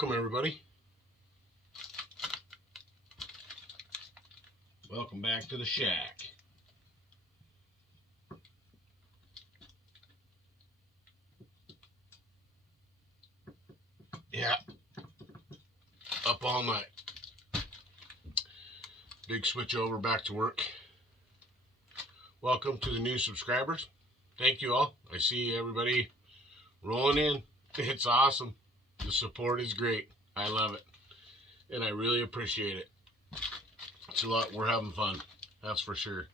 Welcome, everybody. Welcome back to the shack. Yeah, up all night. Big switch over back to work. Welcome to the new subscribers. Thank you all. I see everybody rolling in. It's awesome. The support is great. I love it. And I really appreciate it. It's a lot. We're having fun. That's for sure.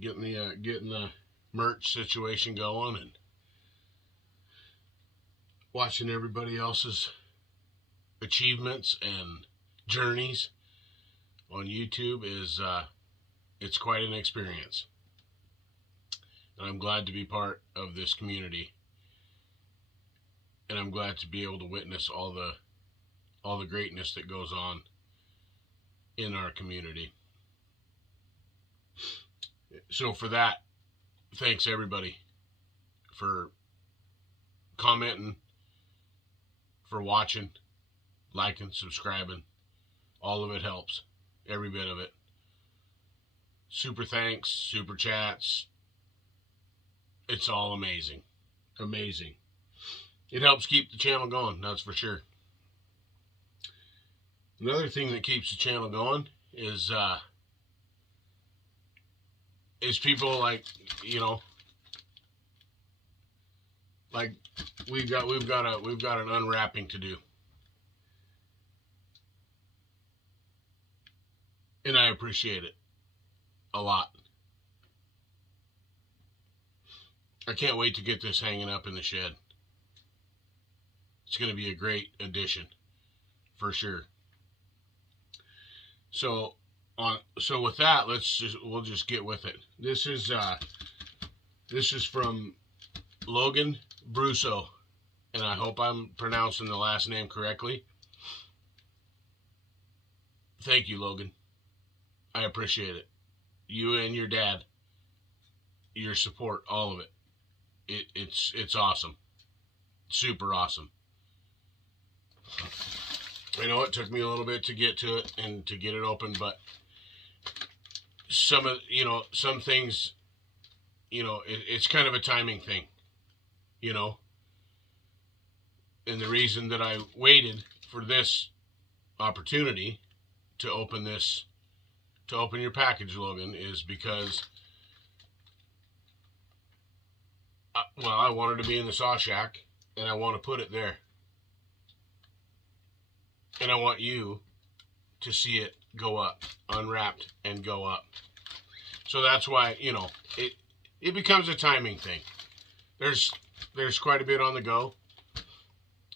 Getting the merch situation going and watching everybody else's achievements and journeys on YouTube is it's quite an experience. And I'm glad to be part of this community. And I'm glad to be able to witness all the greatness that goes on in our community. So for that, thanks everybody for commenting, for watching, liking, subscribing. All of it helps. Every bit of it. Super thanks, super chats. It's all amazing. Amazing. It helps keep the channel going, that's for sure. Another thing that keeps the channel going is people like, you know, like we've got an unwrapping to do. And I appreciate it a lot. I can't wait to get this hanging up in the shed. It's going to be a great addition, for sure. So with that, we'll just get with it. This is from Logan Brusso, and I hope I'm pronouncing the last name correctly. Thank you, Logan. I appreciate it. You and your dad, your support, all of it. It's awesome. Super awesome. I know it took me a little bit to get to it and to get it open, but some things, it's kind of a timing thing, and the reason that I waited for this opportunity to open your package, Logan, is because I wanted to be in the saw shack and I want to put it there. And I want you to see it go up, unwrapped and go up. So that's why, it becomes a timing thing. There's quite a bit on the go.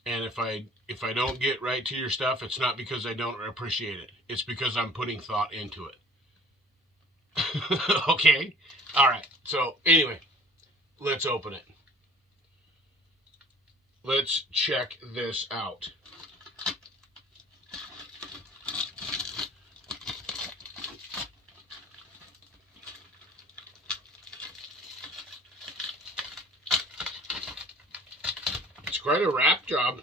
And if I don't get right to your stuff, it's not because I don't appreciate it. It's because I'm putting thought into it. Okay? All right. So anyway, let's open it. Let's check this out. Quite a wrap job.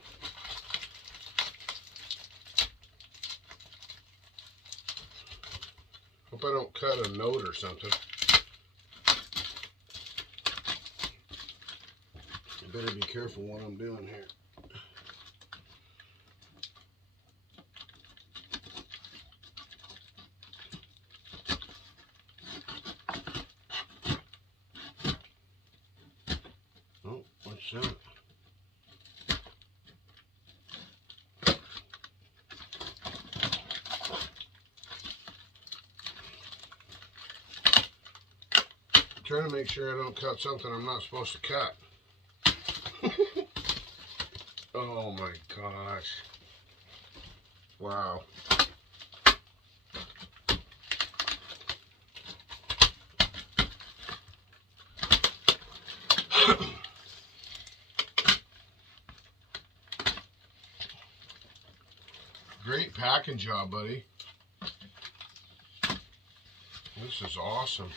Hope I don't cut a note or something. I better be careful what I'm doing here. Oh, what's that? Trying to make sure I don't cut something I'm not supposed to cut. Oh my gosh. Wow. Great packing job, buddy. This is awesome.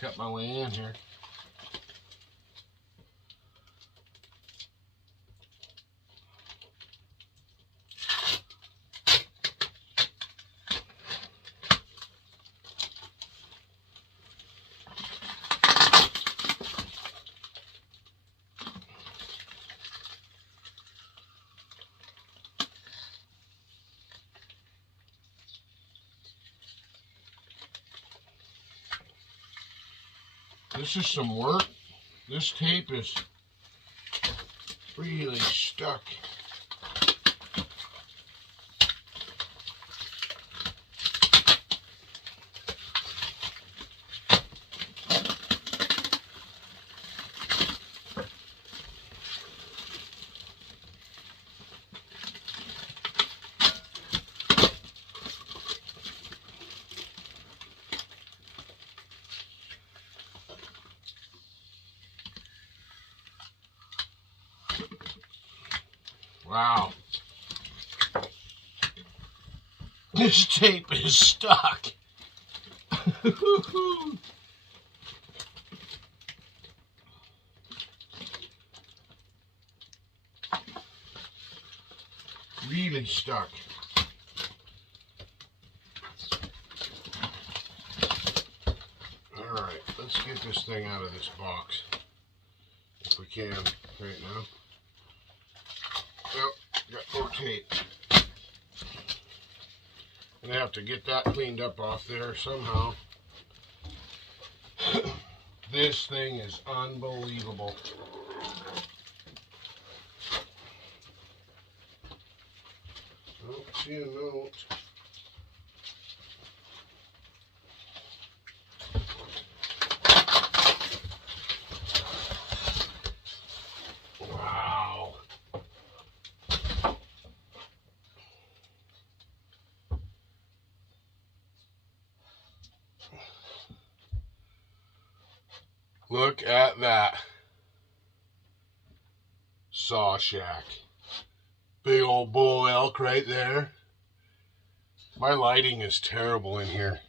cut my way in here. This is some work. This tape is really stuck. Wow. This tape is stuck. Really stuck. Alright, let's get this thing out of this box. If we can, right now. Well, got more tape. And I have to get that cleaned up off there somehow. This thing is unbelievable. Oh, see a note. Wow. Look at that. Saw shack. Big old bull elk right there. My lighting is terrible in here.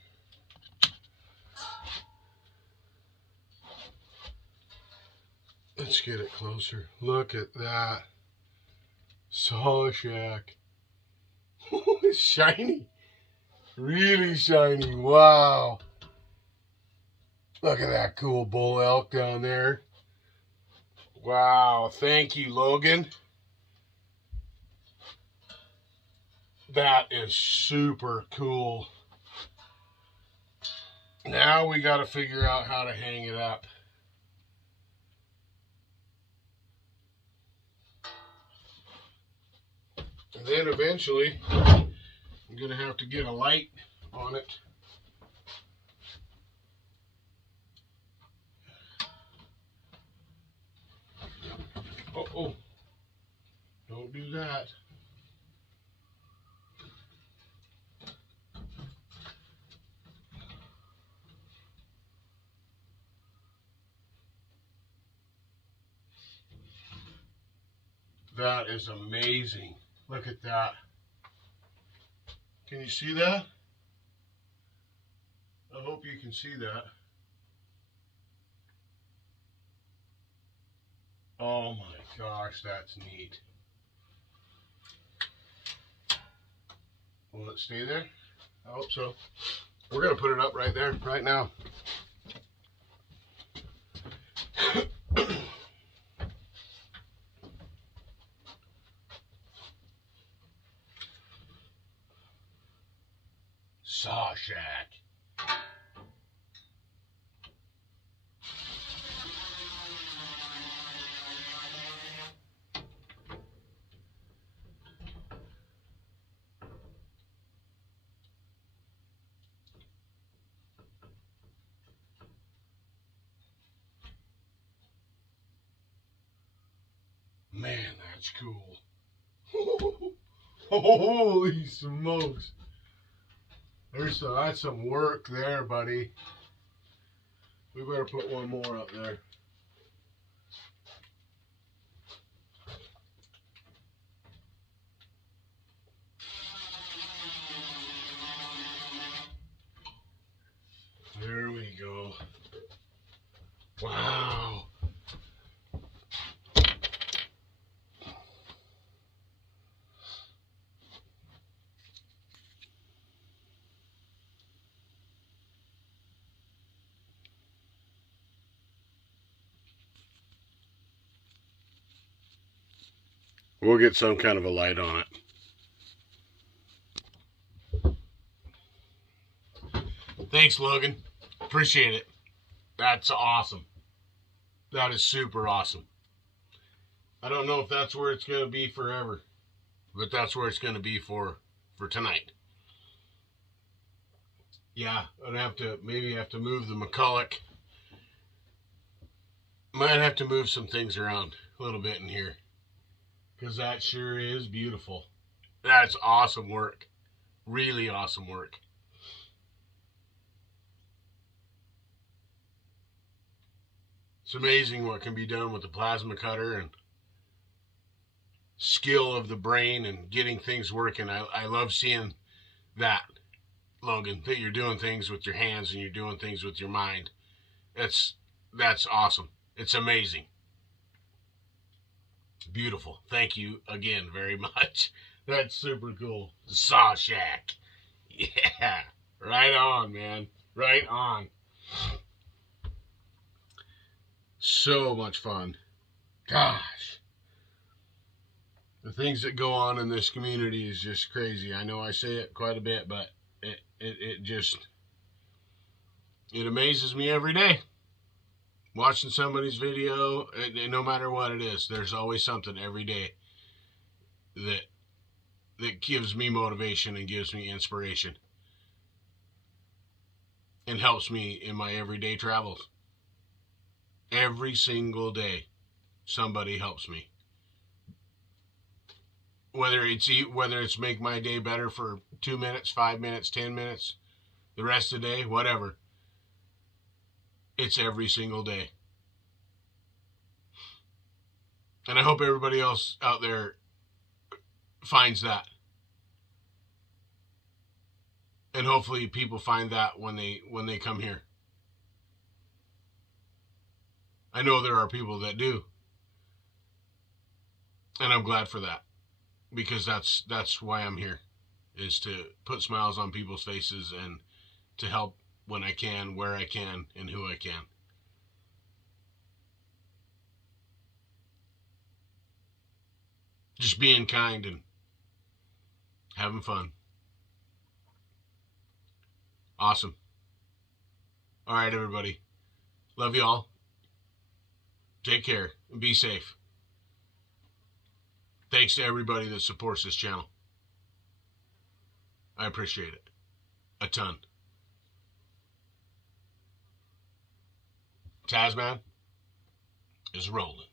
Let's get it closer. Look at that. Saw shack. It's shiny. Really shiny. Wow. Look at that cool bull elk down there. Wow. Thank you, Logan. That is super cool. Now we got to figure out how to hang it up. And then eventually, I'm going to have to get a light on it. Oh, don't do that. That is amazing. Look at that. Can you see that? I hope you can see that. Oh my gosh, that's neat. Will it stay there? I hope so. We're going to put it up right there, right now. Saw shack. Man, that's cool. Holy smokes. That's some work there, buddy. We better put one more up there. There we go. Wow. We'll get some kind of a light on it. Thanks, Logan. Appreciate it. That's awesome. That is super awesome. I don't know if that's where it's going to be forever, but that's where it's going to be for tonight. Yeah, I'd have to move the McCulloch. Might have to move some things around a little bit in here, because that sure is beautiful. That's awesome work. Really awesome work. It's amazing what can be done with the plasma cutter and skill of the brain and getting things working. I love seeing that, Logan, that you're doing things with your hands and you're doing things with your mind. That's awesome. It's amazing. Beautiful. Thank you again very much. That's super cool. Saw Shack. Yeah. Right on, man. Right on. So much fun. Gosh. The things that go on in this community is just crazy. I know I say it quite a bit, but it amazes me every day. Watching somebody's video, no matter what it is, there's always something every day that gives me motivation and gives me inspiration and helps me in my everyday travels. Every single day, somebody helps me. Whether it's make my day better for 2 minutes, 5 minutes, 10 minutes, the rest of the day, whatever. It's every single day. And I hope everybody else out there finds that. And hopefully people find that when they come here. I know there are people that do. And I'm glad for that. Because that's why I'm here, is to put smiles on people's faces and to help when I can, where I can, and who I can. Just being kind and having fun. Awesome. All right, everybody. Love you all. Take care and be safe. Thanks to everybody that supports this channel. I appreciate it a ton. TazMan is rolling.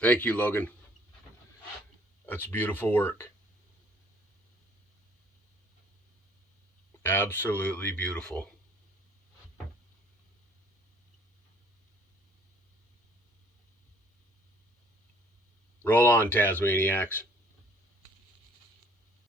Thank you, Logan. That's beautiful work. Absolutely beautiful. Roll on, Tasmaniacs.